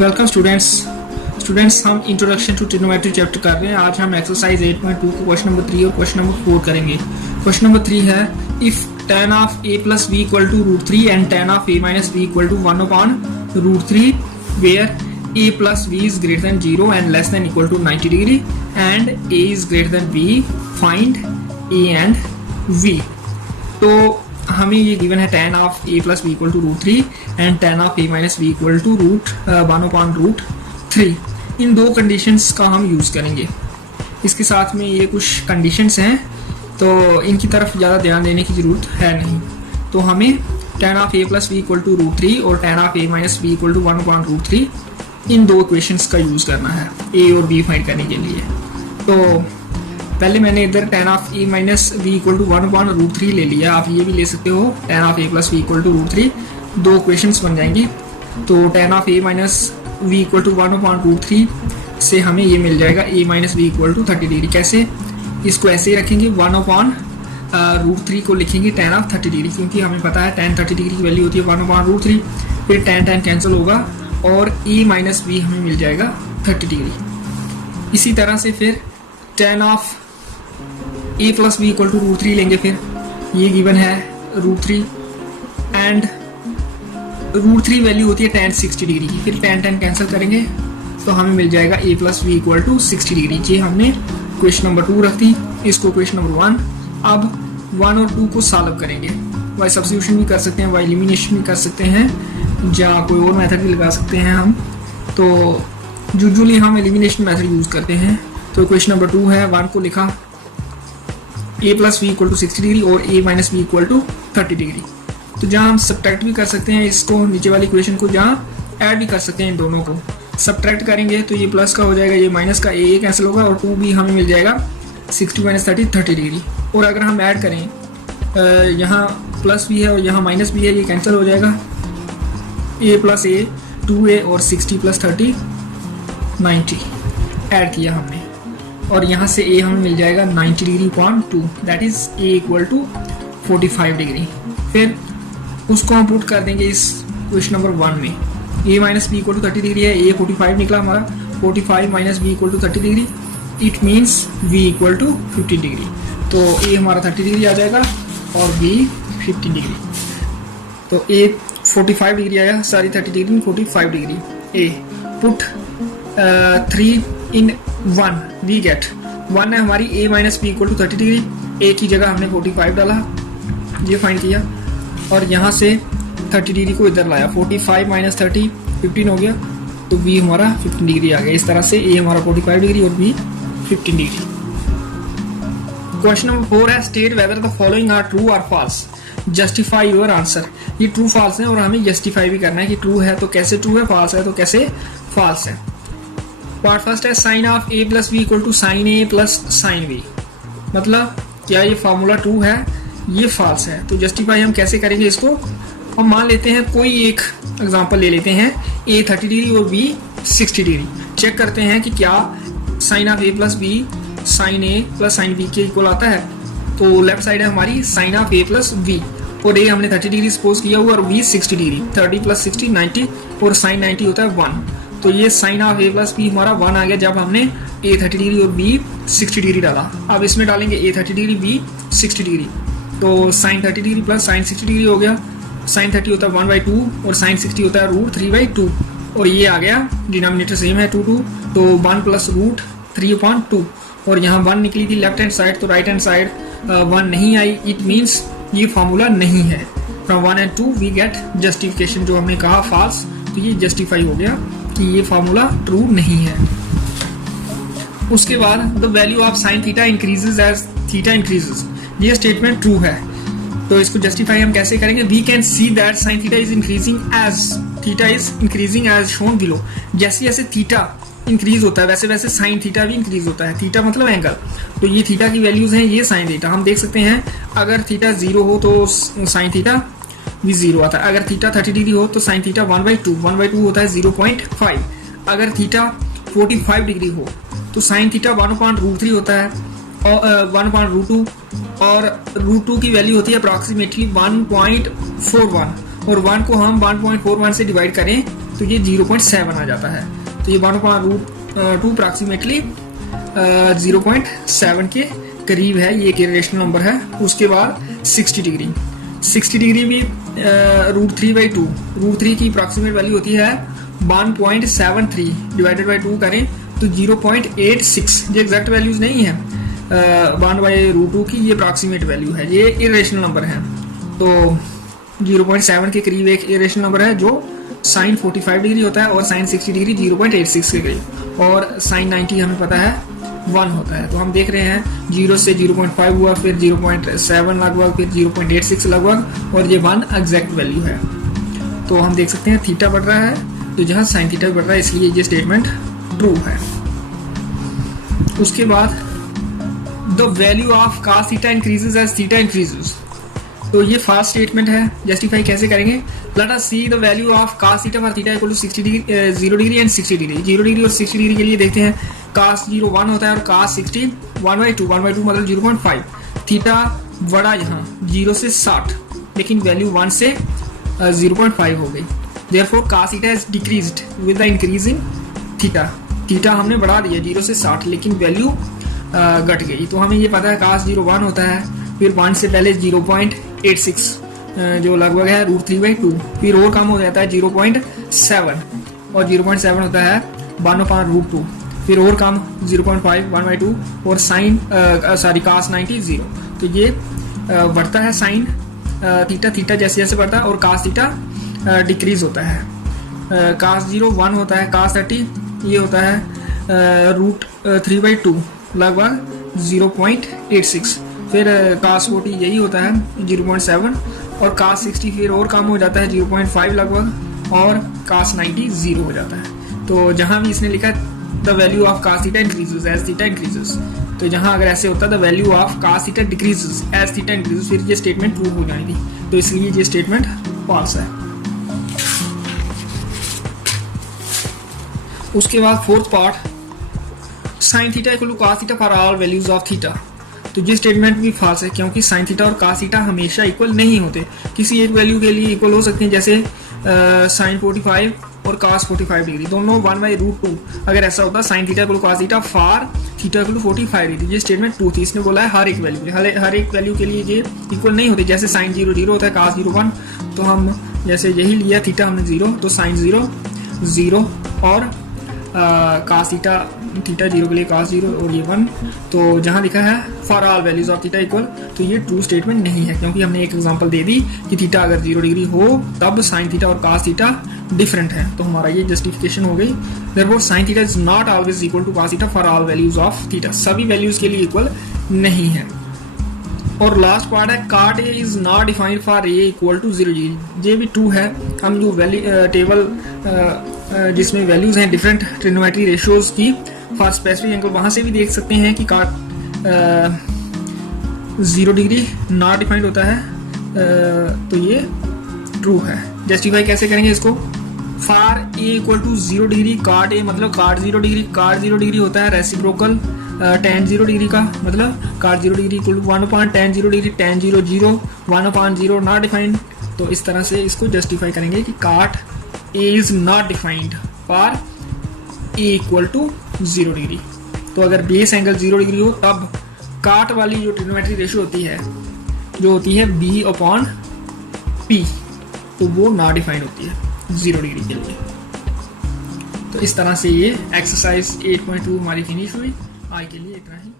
Welcome students हम introduction to trigonometry chapter कर रहे हैं। आज हम एक्सरसाइज 8.2 को क्वेश्चन नंबर 3 और क्वेश्चन नंबर 4 करेंगे। क्वेश्चन नंबर 3 है if tan of a plus b equal to √3 and tan of a minus b equal to 1/√3 where a plus b is greater than 0 and less than equal to 90 degree and a is greater than b, find a and v। तो हमें ये given है tan of a plus b equal to √3 and tan of a minus b equal to 1/√3। इन दो conditions का हम use करेंगे। इसके साथ में ये कुछ कंडीशंस हैं तो इनकी तरफ ज़्यादा ध्यान देने की ज़रूरत है नहीं। तो हमें tan of a plus b equal to √3 और tan of a minus b equal to 1/√3 इन दो इक्वेशंस का यूज़ करना है a और b फाइंड करने के लिए। तो पहले मैंने इधर tan of a minus b equal to 1/√3 ले लिया। आप ये भी ले सकते हो tan of a plus b equal to √3। दो इक्वेशंस बन जाएंगी। तो tan of a minus v equal to 1/√3 से हमें ये मिल जाएगा a minus b equal to 30 degree. कैसे? इसको ऐसे ही रखेंगे, 1/√3 को लिखेंगे tan ऑफ 30 डिग्री, क्योंकि हमें पता है tan 30 डिग्री की वैल्यू होती है 1/√3। फिर tan कैंसिल होगा और a माइनस b हमें मिल जाएगा 30 डिग्री। इसी तरह से फिर tan of a plus b equal to √3 लेंगे। फिर ये गिवन है √3 एंड √3 वैल्यू होती है tan 60 डिग्री की। फिर tan कैंसिल करेंगे तो हमें मिल जाएगा a plus b equal to 60 degree. ये हमने क्वेश्चन नंबर 2 रख दी, इसको क्वेश्चन नंबर 1। अब 1 और 2 को सॉल्व करेंगे। बाय सब्स्टिट्यूशन भी कर सकते हैं, बाय एलिमिनेशन भी कर सकते हैं, या कोई और मेथड भी लगा सकते हैं हम। तो यूजुअली हम एलिमिनेशन मेथड यूज़ करते हैं। तो क्वेश्चन नंबर 2 है, 1 को लिखा a plus b equal to 60 degree और a minus b equal to 30 degree. तो जहाँ हम सब्ट्रैक्ट भी कर सकते हैं इसको, नीचे वाली इक्वेशन को, जहाँ ऐड भी कर सकते हैं इन दोनों को। सब्ट्रैक्ट करेंगे तो ये प्लस का हो जाएगा, ये माइनस का a कैंसिल होगा और 2 भी हमें मिल जाएगा 60 माइनस 30 डिग्री। और अगर हम ऐड करें, यहाँ प्लस भी है और यहाँ माइनस भी है, ये कैंसिल हो जाएगा। a प्लस a 2a और 60 प्लस 30 90 ऐड किया हमने, और यहाँ से a हमें मिल जाएगा 90 degree upon 2, that is a equal to 45 degree. फिर उसको हम पुट कर देंगे इस क्वेश्चन नंबर 1 में। a minus b equal to 30 degree है, a 45 निकला हमारा, 45 minus b equal to 30 degree, it means v equal to 15 degree. तो a हमारा 30 डिग्री आ जाएगा और b 15 डिग्री। तो a 45 डिग्री आया, sorry 30 degree 45 degree. a put 3 in 1 we get 1 है हमारी a minus b equal to 30 degree. a की जगह हमने 45 डाला, ये फाइंड किया, और यहाँ से 30 डिग्री को इधर लाया। 45 माइनस 30 15 हो गया, तो b हमारा 15 डिग्री आ गया। इस तरह से a हमारा 45 डिग्री और b 15 डिग्री। क्वेश्चन नंबर 4 है, state whether the following are true और फॉल्स, जस्टिफाई योर आंसर। ये ट्रू फॉल्स है और हमें जस्टिफाई भी करना है कि ट्रू है तो कैसे ट्रू है, फॉल्स है तो कैसे फॉल्स है। पार्ट फर्स्ट है, sine of a plus b equal to sine a plus sine b। मतलब क्या ये फार्मूला ट्रू है, ये फॉल्स है। तो जस्टिफाई हम कैसे करेंगे इसको? हम मान लेते हैं कोई एक एग्जांपल ले लेते हैं, a 30 डिग्री और b 60 डिग्री। चेक करते हैं कि क्या sine of a plus b sine a plus sine b के इक्वल आता है। तो लेफ्ट साइड है हमारी sine of a plus b, और a हमने 30 डिग्री सपोज किया हुआ और b 60 डिग्री। 30 प्लस 60 90 और साइन 90 होता है 1। तो ये sine of a plus b हमारा 1 आ गया जब हमने a 30 डिग्री और b 60 डिग्री डाला। अब इसमें डालेंगे a 30 डिग्री b 60 डिग्री, तो sine 30 degree plus sine 60 degree हो गया। साइन 30 होता है 1/2 और साइन 60 होता है √3/2, और ये आ गया, डिनोमिनेटर सेम है 2 तो 1 प्लस √3/2, और यहाँ 1 निकली थी लेफ्ट हैंड साइड, तो राइट हैंड साइड 1 नहीं आई। इट मीन्स ये फार्मूला नहीं है। From 1 and 2 we get justification, जो हमने कहा फॉल्स, तो ये जस्टिफाई हो गया कि ये फार्मूला ट्रू नहीं है। उसके बाद the value of sine theta increases as theta increases, ये स्टेटमेंट ट्रू है। तो इसको जस्टिफाई हम कैसे करेंगे? We can see that sine theta is increasing as theta is increasing as shown below. जैसे जैसे थीटा इंक्रीज होता है वैसे वैसे साइन थीटा भी इंक्रीज होता है। थीटा मतलब एंगल, तो ये थीटा की वैल्यूज हैं, ये साइन थीटा। हम देख सकते हैं अगर थीटा 0 हो तो साइन थीटा भी 0 आता है। अगर थीटा 30 डिग्री हो तो साइन थीटा 1/2 होता है 0.5। अगर थीटा 45 डिग्री हो तो साइन थीटा 1/√3 होता है, और 1/√2, और √2 की वैल्यू होती है अप्रॉक्सीमेटली 1.41। और 1 को हम 1.41 से डिवाइड करें तो ये 0.7 आ जाता है। तो ये 1/√2 अप्रॉक्सीमेटली 0.7 के करीब है, ये एक इरेशनल नंबर है। उसके बाद 60 डिग्री भी √3/2, √3 की अप्रॉक्सीमेट वैल्यू होती है 1.73 डिवाइडेड बाई 2 करें तो 0.86। ये एग्जैक्ट वैल्यूज नहीं है 1/√2 की, ये अप्रॉक्सीमेट वैल्यू है, ये इरेशनल नंबर है। तो 0.7 के करीब एक इरेशनल नंबर है जो साइन 45 डिग्री होता है और साइन 60 डिग्री 0.86 के करीब, और साइन 90 हमें पता है 1 होता है। तो हम देख रहे हैं 0 से 0.5 हुआ, फिर 0.7 लगभग, फिर 0.86 लगभग, और ये 1 एग्जैक्ट वैल्यू है। तो हम देख सकते हैं थीटा बढ़ रहा है, तो जहाँ साइन थीटा बढ़ रहा है इसलिए ये स्टेटमेंट ट्रू है। उसके बाद the value of cos theta increases as theta increases, तो ये फास्ट स्टेटमेंट है। जस्टिफाई कैसे करेंगे? Let us see the value of cos theta for theta equal to 60 degree 0 degree and 60 degree. 0 degree और 60 degree के लिए देखते हैं cos 0 1 होता है और cos 60 1/2 मतलब 0.5। थीटा बड़ा यहाँ 0 से 60, लेकिन वैल्यू 1 से 0.5 हो गई। Therefore cos theta is decreased with the increasing theta. Theta हमने बढ़ा दिया 0 से 60, लेकिन वैल्यू घट गई। तो हमें ये पता है cos 0 1 होता है, फिर 1 से पहले 0.86 जो लगभग है √3/2, फिर और कम हो जाता है 0.7 और 0.7 होता है 1/√2, फिर और कम 0.5 1/2 और साइन cos 90 0। तो ये बढ़ता है साइन थीटा जैसे जैसे बढ़ता है, और cos थीटा डिक्रीज होता है। cos 0 1 होता है, cos 30 ये होता है √3/2 लगभग 0.86, फिर cos 40 यही होता है 0.7, और cos 60 फिर और कम हो जाता है 0.5 लगभग, और cos 90 0 हो जाता है। तो जहाँ भी इसने लिखा है the value of cos theta increases as theta increases, तो जहाँ अगर ऐसे होता है the value of cos theta decreases as theta increases, फिर ये स्टेटमेंट ट्रू हो जाएगी। तो इसलिए ये स्टेटमेंट फॉल्स है। उसके बाद fourth part, sine theta equal to cos theta for all values of theta. तो ये स्टेटमेंट भी फॉल्स है, क्योंकि साइन थीटा और cos थीटा हमेशा इक्वल नहीं होते, किसी एक वैल्यू के लिए इक्वल हो सकते हैं, जैसे साइन 45 और cos 45 डिग्री दोनों 1/√2। अगर ऐसा होता sine theta equal to cos theta for theta equal to 45 degree, ये स्टेटमेंट ट्रू थी। इसने बोला है हर एक वैल्यू हर एक वैल्यू के लिए ये इक्वल नहीं होते। जैसे साइन 0 0 होता है, cos 0 1, तो हम जैसे यही लिया थीटा हमने 0, तो साइन 0 0 और cos थीटा 0 के लिए cos 0 और ये 1। तो जहाँ लिखा है for all values of theta equal, तो ये ट्रू स्टेटमेंट नहीं है, क्योंकि हमने एक एग्जांपल दे दी कि थीटा अगर 0 डिग्री हो तब साइन थीटा और cos थीटा डिफरेंट है। तो हमारा ये जस्टिफिकेशन हो गई। Therefore sine theta is not always equal to cos theta for all values of theta, सभी वैल्यूज के लिए इक्वल नहीं है। और लास्ट पार्ट है cot a is not defined for a equal to 0 degree. ये भी ट्रू है। हम जो टेबल जिसमें वैल्यूज हैं डिफरेंट ट्रिग्नोमेट्री रेशियोज की फॉर स्पेसिफिक एंगल, वहां से भी देख सकते हैं कि cot 0 डिग्री नॉट डिफाइंड होता है। तो ये ट्रू है। जस्टिफाई कैसे करेंगे इसको? For a equal to 0 degree cot a मतलब cot 0 डिग्री होता है रेसिप्रोकल tan 0 डिग्री का, मतलब cot 0 degree equal to 1/tan 0 degree tan 0 0 1/0 not defined. तो इस तरह से इसको जस्टिफाई करेंगे कि cot a is not defined for a equal to 0 degree. तो अगर बेस एंगल 0 डिग्री हो तब cot वाली जो ट्रिग्नोमेट्री रेशियो होती है जो होती है b/p, तो वो नॉट डिफाइंड होती है 0 डिग्री के लिए। तो इस तरह से ये एक्सरसाइज 8.2 हमारी फिनिश हुई। आज के लिए इतना ही।